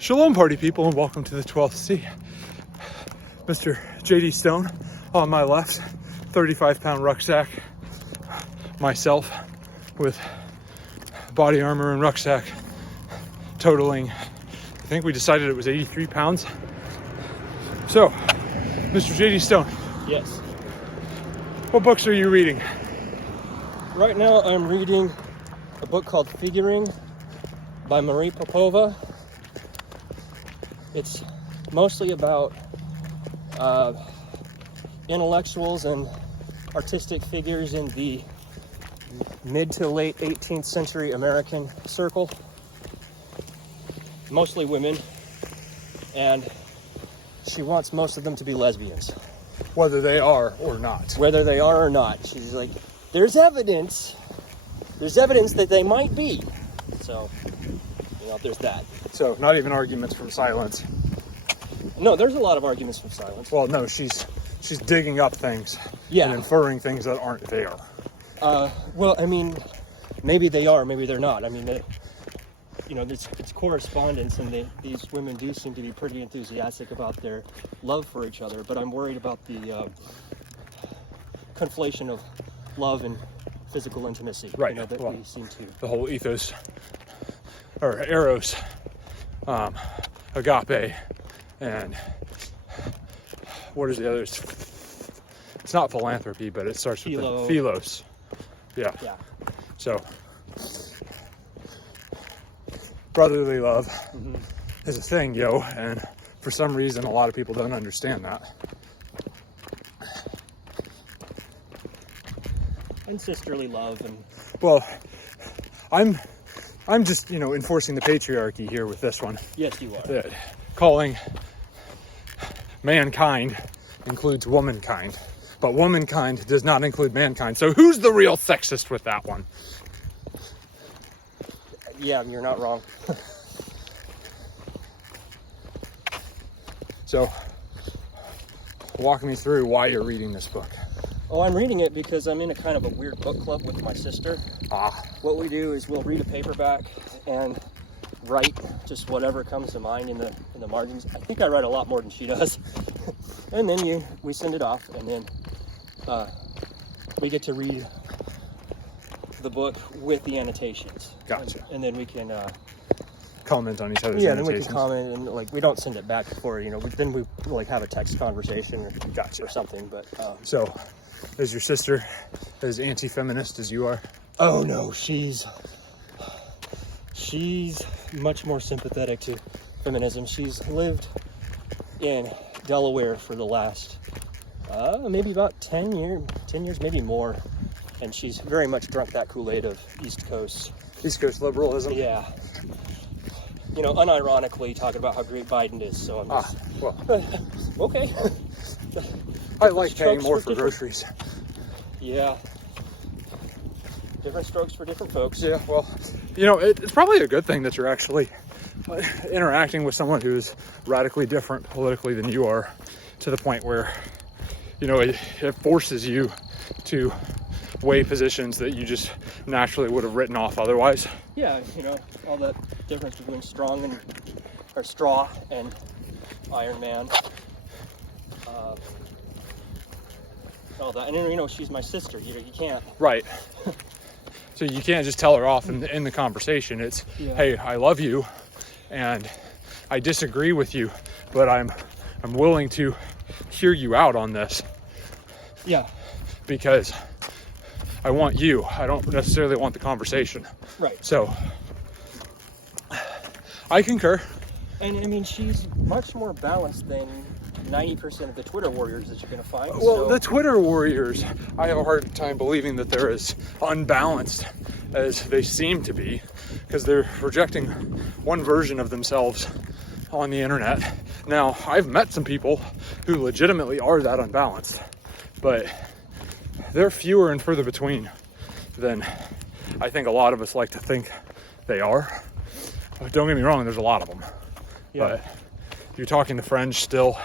Shalom party people, and welcome to the 12th C. Mr. JD Stone on my left, 35-pound rucksack. Myself with body armor and rucksack totaling, I think we decided it was 83 pounds. So, Mr. JD Stone. Yes. What books are you reading? Right now I'm reading a book called Figuring by Marie Popova. It's mostly about intellectuals and artistic figures in the mid to late 18th century American circle. Mostly women, and she wants most of them to be lesbians. Whether they are or not. Whether they are or not. She's like, there's evidence that they might be. So, there's that. So, not even arguments from silence. No, there's a lot of arguments from silence. Well, no, she's digging up things Yeah. and inferring things that aren't there. Well, I mean, maybe they are, maybe they're not. I mean, it's correspondence, and these women do seem to be pretty enthusiastic about their love for each other, but I'm worried about the conflation of love and physical intimacy. Right. We seem to. The whole ethos, or eros, agape, and what is the other? It's not philanthropy, but it starts with the philos. Yeah. So, brotherly love is a thing, yo, and for some reason, a lot of people don't understand that. And sisterly love, and well, I'm just enforcing the patriarchy here with this one. Yes, you are. That calling mankind includes womankind, but womankind does not include mankind. So who's the real sexist with that one? Yeah, you're not wrong. So, walk me through why you're reading this book. Oh, I'm reading it because I'm in a kind of a weird book club with my sister. What we do is we'll read a paperback and write just whatever comes to mind in the margins. I think I write a lot more than she does. And then we send it off, and then we get to read the book with the annotations. Gotcha. And then we can comment on each other's annotations. annotations. Then we can comment, and we don't send it back before, then we have a text conversation or something. But so, is your sister as anti-feminist as you are? Oh no, she's much more sympathetic to feminism. She's lived in Delaware for the last maybe about 10 years, maybe more, and she's very much drunk that Kool-Aid of East Coast liberalism. Yeah, unironically talking about how great Biden is. So I'm just okay. I like paying more for groceries. Yeah. Different strokes for different folks. Yeah, well, it's probably a good thing that you're actually interacting with someone who's radically different politically than you are, to the point where, it forces you to weigh positions that you just naturally would have written off otherwise. Yeah, all that difference between straw and Iron Man. All that, and she's my sister. You can't. Right. So you can't just tell her off in the conversation. It's, hey, I love you, and I disagree with you, but I'm willing to hear you out on this. Yeah. Because I want you. I don't necessarily want the conversation. Right. So I concur. And I mean, she's much more balanced than 90% of the Twitter warriors that you're going to find. Well, the Twitter warriors, I have a hard time believing that they're as unbalanced as they seem to be, because they're projecting one version of themselves on the internet. Now, I've met some people who legitimately are that unbalanced, but they're fewer and further between than I think a lot of us like to think they are. But don't get me wrong, there's a lot of them. Yeah. But if you're talking to fringe still,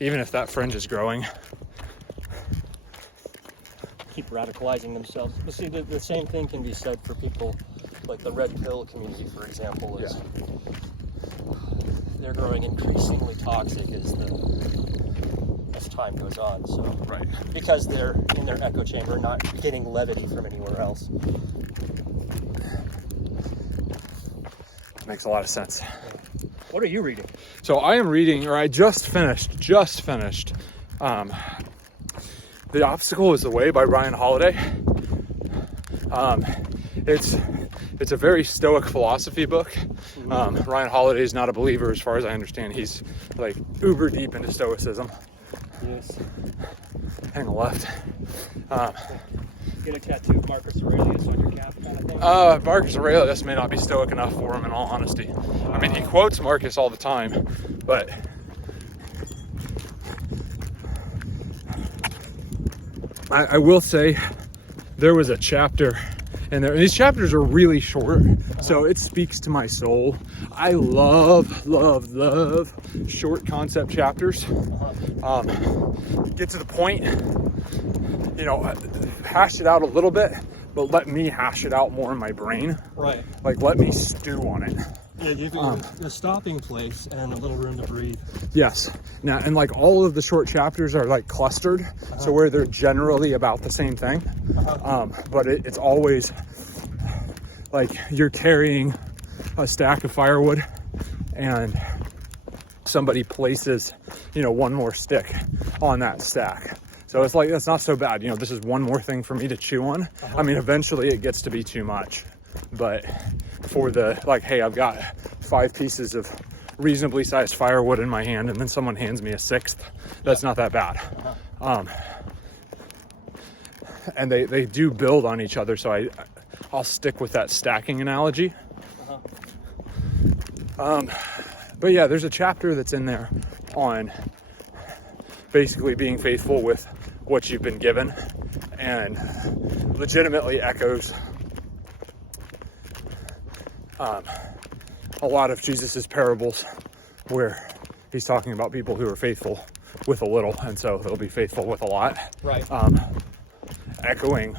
even if that fringe is growing, keep radicalizing themselves. But see, the same thing can be said for people like the red pill community, for example. they're growing increasingly toxic as time goes on. So Right. because they're in their echo chamber, not getting levity from anywhere else. Makes a lot of sense. What are you reading? So I am reading, or I just finished, The Obstacle is the Way by Ryan Holiday. It's a very stoic philosophy book. Ryan Holiday is not a believer, as far as I understand. He's like uber deep into stoicism. Yes. Hang a left. Get a tattoo of Marcus Aurelius on your calf kind of thing? Marcus Aurelius may not be stoic enough for him, in all honesty. I mean, he quotes Marcus all the time, but I will say there was a chapter in there, and these chapters are really short, so it speaks to my soul. I love short concept chapters. Get to the point, hash it out a little bit, but let me hash it out more in my brain. Right. Like, let me stew on it. Yeah, give you a stopping place and a little room to breathe. Yes. Now, and like all of the short chapters are like clustered, so where they're generally about the same thing. But it's always like you're carrying a stack of firewood and somebody places, one more stick on that stack. So it's like, that's not so bad. This is one more thing for me to chew on. I mean, eventually it gets to be too much, but for the, like, hey, I've got 5 pieces of reasonably sized firewood in my hand, and then someone hands me a 6th, that's not that bad. And they do build on each other, so I'll stick with that stacking analogy. But yeah, there's a chapter that's in there on basically being faithful with what you've been given, and legitimately echoes a lot of Jesus's parables, where he's talking about people who are faithful with a little, and so they'll be faithful with a lot. Right. Echoing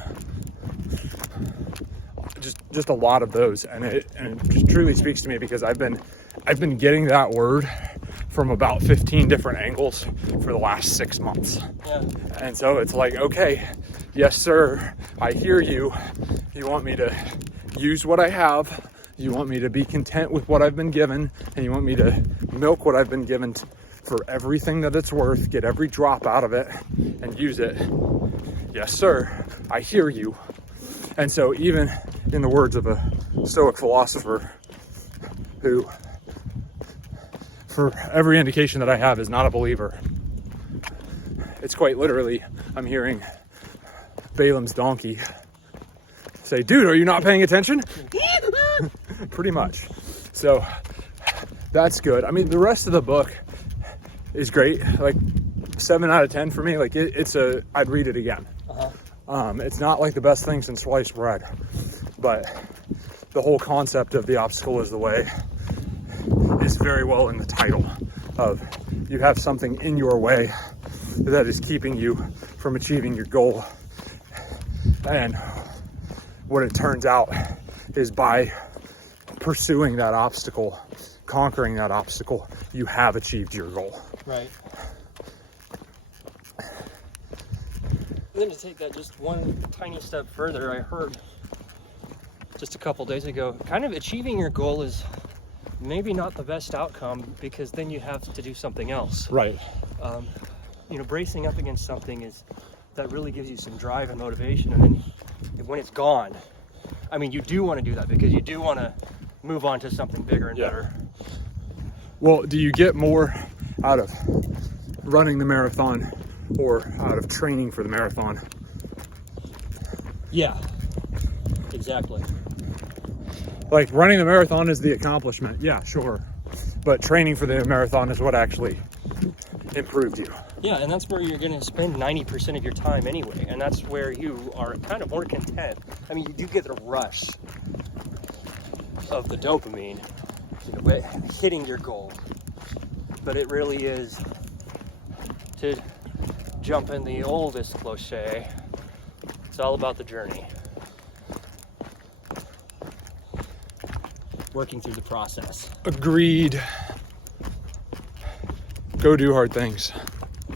just a lot of those, and it just truly speaks to me, because I've been getting that word from about 15 different angles for the last 6 months. Yeah. And so it's like, okay, yes sir, I hear you. You want me to use what I have, you want me to be content with what I've been given, and you want me to milk what I've been given for everything that it's worth, get every drop out of it and use it. Yes sir, I hear you. And so, even in the words of a Stoic philosopher, who for every indication that I have is not a believer, it's quite literally, I'm hearing Balaam's donkey say, dude, are you not paying attention? Pretty much. So that's good. I mean, the rest of the book is great. Like 7 out of 10 for me. Like I'd read it again. It's not like the best thing since sliced bread, but the whole concept of the obstacle is the way is very well in the title of, you have something in your way that is keeping you from achieving your goal. And what it turns out is, by pursuing that obstacle, conquering that obstacle, you have achieved your goal. Right. And then to take that just one tiny step further, I heard just a couple days ago, kind of achieving your goal is maybe not the best outcome, because then you have to do something else. Right. Bracing up against something that really gives you some drive and motivation, and then when it's gone, I mean, you do want to do that because you do want to move on to something bigger and better. Well, do you get more out of running the marathon or out of training for the marathon? Yeah, exactly. Like, running the marathon is the accomplishment, yeah, sure, but training for the marathon is what actually improved you. Yeah, and that's where you're going to spend 90% of your time anyway, and that's where you are kind of more content. I mean, you do get the rush of the dopamine, with hitting your goal, but it really is, to jump in the oldest cliche, it's all about the journey. Working through the process. Agreed. Go do hard things.